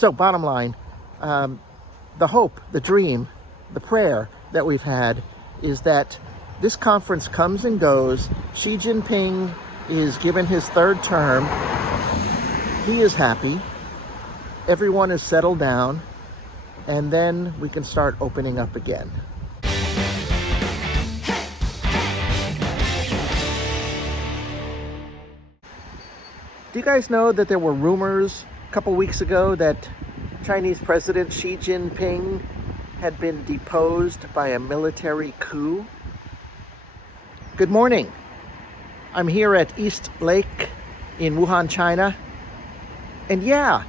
So bottom line, the hope, the dream, the prayer that we've had is that this conference comes and goes. Xi Jinping is given his third term. He is happy. Everyone is settled down. And then we can start opening up again. Do you guys know that there were rumors a couple weeks ago that Chinese President Xi Jinping had been deposed by a military coup? Good morning. I'm here at East Lake in Wuhan, China. And yeah,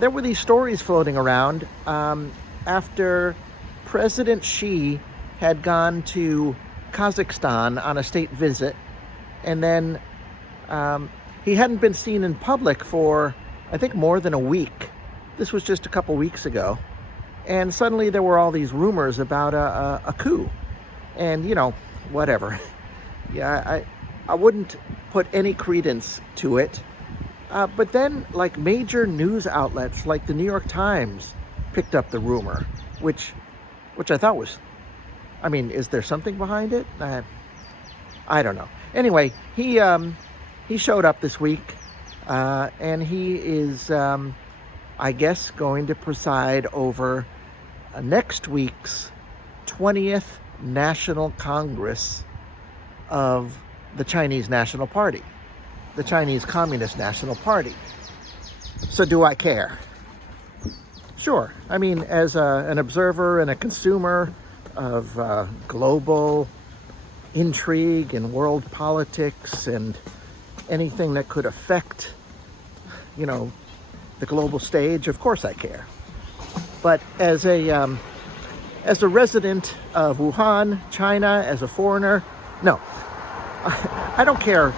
there were these stories floating around after President Xi had gone to Kazakhstan on a state visit, and then he hadn't been seen in public for, I think, more than a week. This was just a couple weeks ago. And suddenly there were all these rumors about a coup. And, whatever. Yeah, I wouldn't put any credence to it. But then, major news outlets like the New York Times picked up the rumor, which I thought was, is there something behind it? I don't know. Anyway, he showed up this week, and he is, I guess, going to preside over next week's 20th National Congress of the Chinese National Party, the Chinese Communist National Party. So do I care? Sure. As an observer and a consumer of global intrigue and world politics and anything that could affect, the global stage, of course I care. But as a resident of Wuhan, China, as a foreigner, no. I don't care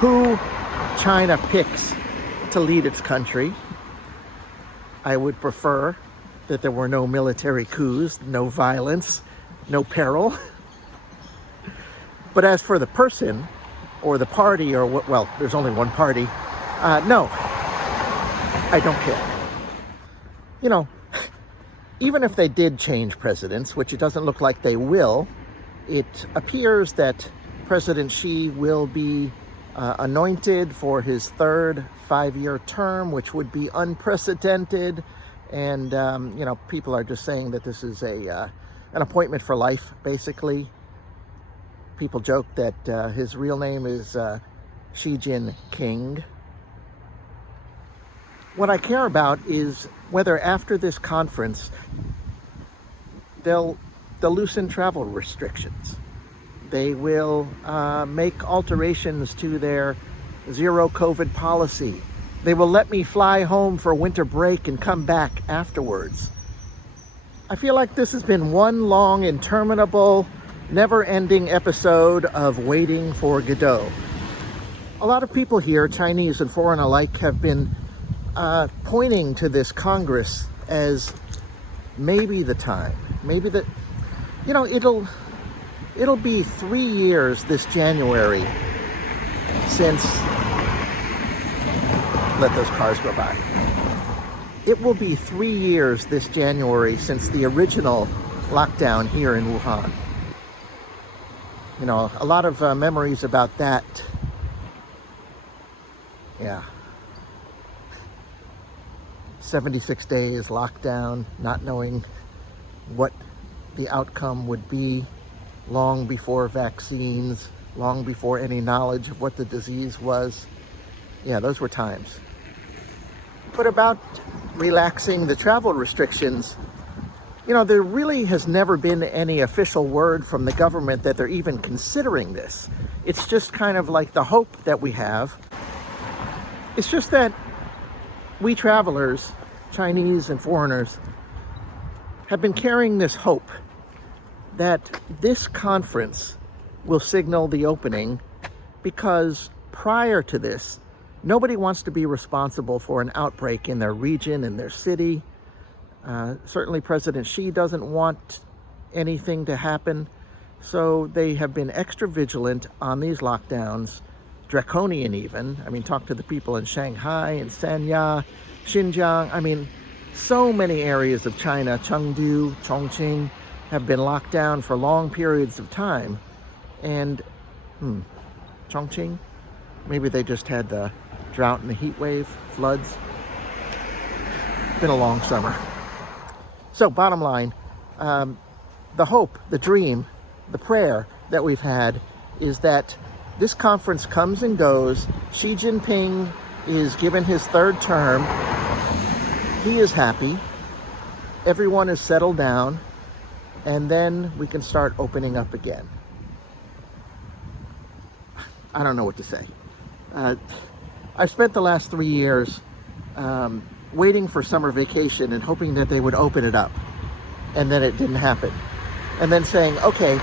who China picks to lead its country. I would prefer that there were no military coups, no violence, no peril. But as for the person, or the party, or well, there's only one party, no, I don't care. Even if they did change presidents, which it doesn't look like they will, it appears that President Xi will be anointed for his third 5-year term, which would be unprecedented. And, people are just saying that this is an appointment for life, basically. People joke that his real name is Xi Jinping. What I care about is whether after this conference, they'll loosen travel restrictions. They will make alterations to their zero COVID policy. They will let me fly home for winter break and come back afterwards. I feel like this has been one long, interminable, never-ending episode of waiting for Godot. A lot of people here, Chinese and foreign alike, have been pointing to this Congress as maybe the time. Maybe it'll be 3 years this January since, let those cars go by. It will be 3 years this January since the original lockdown here in Wuhan. A lot of memories about that. Yeah. 76 days lockdown, not knowing what the outcome would be, long before vaccines, long before any knowledge of what the disease was. Yeah, those were times. But about relaxing the travel restrictions, there really has never been any official word from the government that they're even considering this. It's just kind of like the hope that we have. It's just that we travelers, Chinese and foreigners, have been carrying this hope that this conference will signal the opening, because prior to this, nobody wants to be responsible for an outbreak in their region, in their city. Certainly President Xi doesn't want anything to happen, so they have been extra vigilant on these lockdowns, draconian even. Talk to the people in Shanghai and Sanya, Xinjiang. So many areas of China, Chengdu, Chongqing, have been locked down for long periods of time. And, Chongqing? Maybe they just had the drought and the heat wave, floods. Been a long summer. So, bottom line, the hope, the dream, the prayer that we've had is that this conference comes and goes. Xi Jinping is given his third term. He is happy. Everyone is settled down. And then we can start opening up again. I don't know what to say. I spent the last 3 years waiting for summer vacation and hoping that they would open it up. And then it didn't happen. And then saying, okay,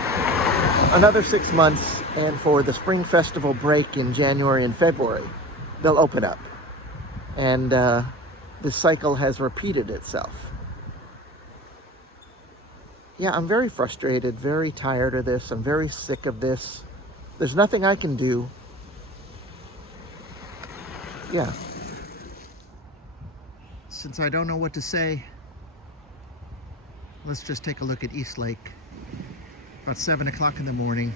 another 6 months, and for the Spring Festival break in January and February, they'll open up. And this cycle has repeated itself. Yeah, I'm very frustrated, very tired of this. I'm very sick of this. There's nothing I can do. Yeah. Since I don't know what to say, let's just take a look at East Lake. About 7 o'clock in the morning.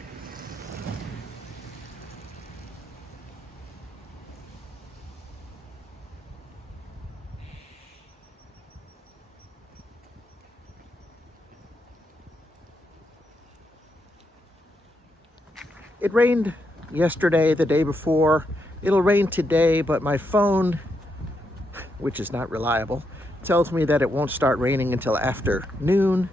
It rained yesterday, the day before. It'll rain today, but my phone, which is not reliable, tells me that it won't start raining until after noon.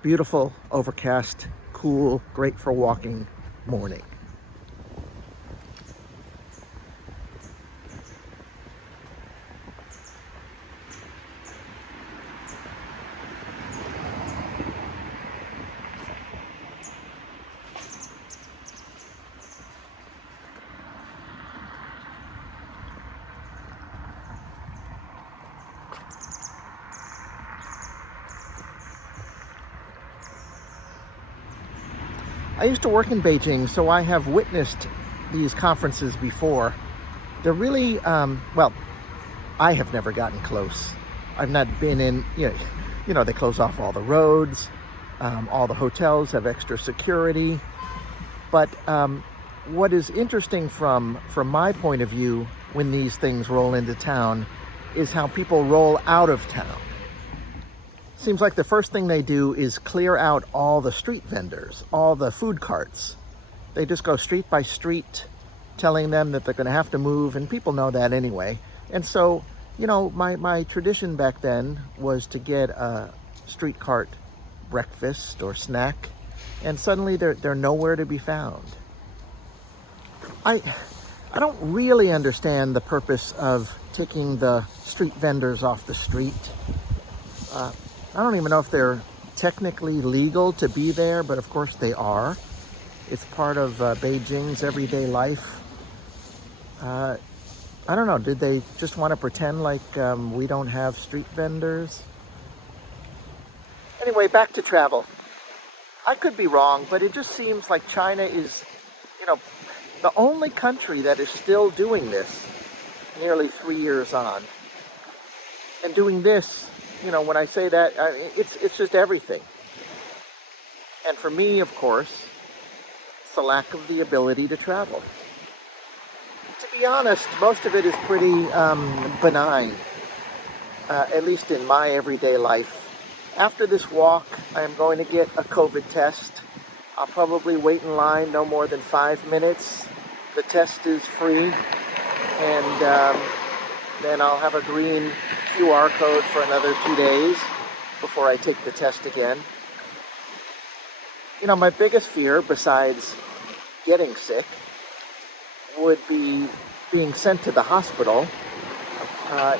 Beautiful, overcast, cool, great for walking morning. I used to work in Beijing, so I have witnessed these conferences before. They're really, well, I have never gotten close. I've not been in, they close off all the roads. All the hotels have extra security. But what is interesting from my point of view when these things roll into town is how people roll out of town. Seems like the first thing they do is clear out all the street vendors, all the food carts. They just go street by street telling them that they're going to have to move, and people know that anyway. And so, my tradition back then was to get a street cart breakfast or snack, and suddenly they're nowhere to be found. I don't really understand the purpose of taking the street vendors off the street. I don't even know if they're technically legal to be there, but of course they are. It's part of Beijing's everyday life. I don't know, did they just want to pretend like we don't have street vendors? Anyway, back to travel. I could be wrong, but it just seems like China is, the only country that is still doing this nearly 3 years on. And doing this, when I say that, it's just everything. And for me, of course, it's the lack of the ability to travel. To be honest, most of it is pretty benign, at least in my everyday life. After this walk, I am going to get a COVID test. I'll probably wait in line no more than 5 minutes. The test is free, and then I'll have a green QR code for another 2 days before I take the test again. My biggest fear, besides getting sick, would be being sent to the hospital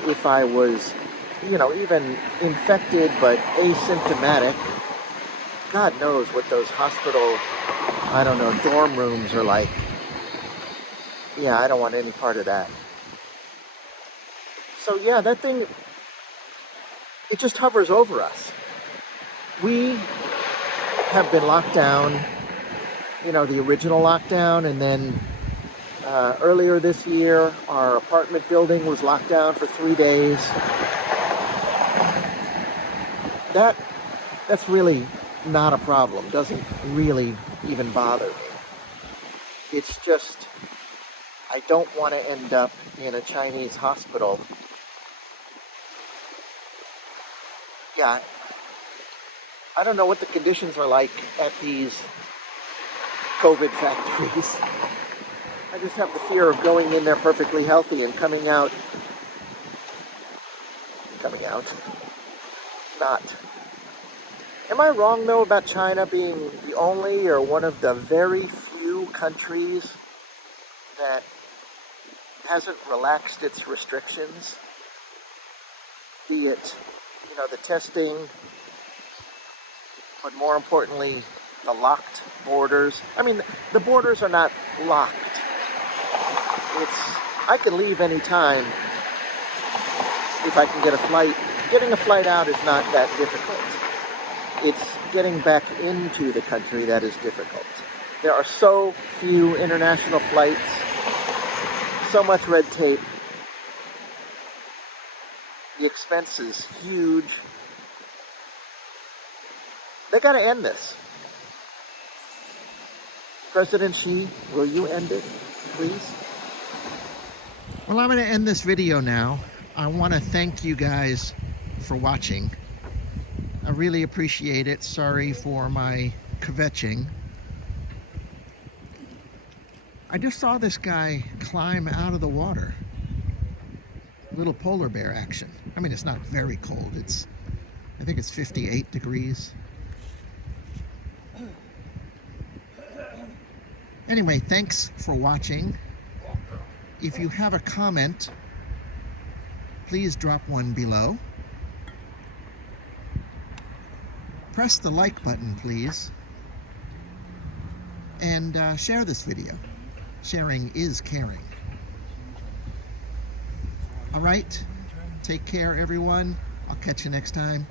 if I was, even infected but asymptomatic. God knows what those hospital, dorm rooms are like. Yeah, I don't want any part of that. So yeah, that thing, it just hovers over us. We have been locked down, the original lockdown, and then Earlier this year, our apartment building was locked down for 3 days. That's really not a problem. Doesn't really even bother me. It's just I don't want to end up in a Chinese hospital. Yeah, I don't know what the conditions are like at these COVID factories. I just have the fear of going in there perfectly healthy and coming out, not. Am I wrong, though, about China being the only or one of the very few countries that hasn't relaxed its restrictions? Be it, the testing, but more importantly, the locked borders. I mean, the borders are not locked. I can leave anytime if I can get a flight. Getting a flight out is not that difficult. It's getting back into the country that is difficult. There are so few international flights, so much red tape. The expense is huge. They got to end this. President Xi, will you end it, please? Well, I'm going to end this video now. I want to thank you guys for watching. I really appreciate it. Sorry for my kvetching. I just saw this guy climb out of the water. Little polar bear action. I mean, it's not very cold. I think it's 58 degrees. Anyway, thanks for watching. If you have a comment, please drop one below. Press the like button, please. And share this video. Sharing is caring. All right, take care, everyone. I'll catch you next time.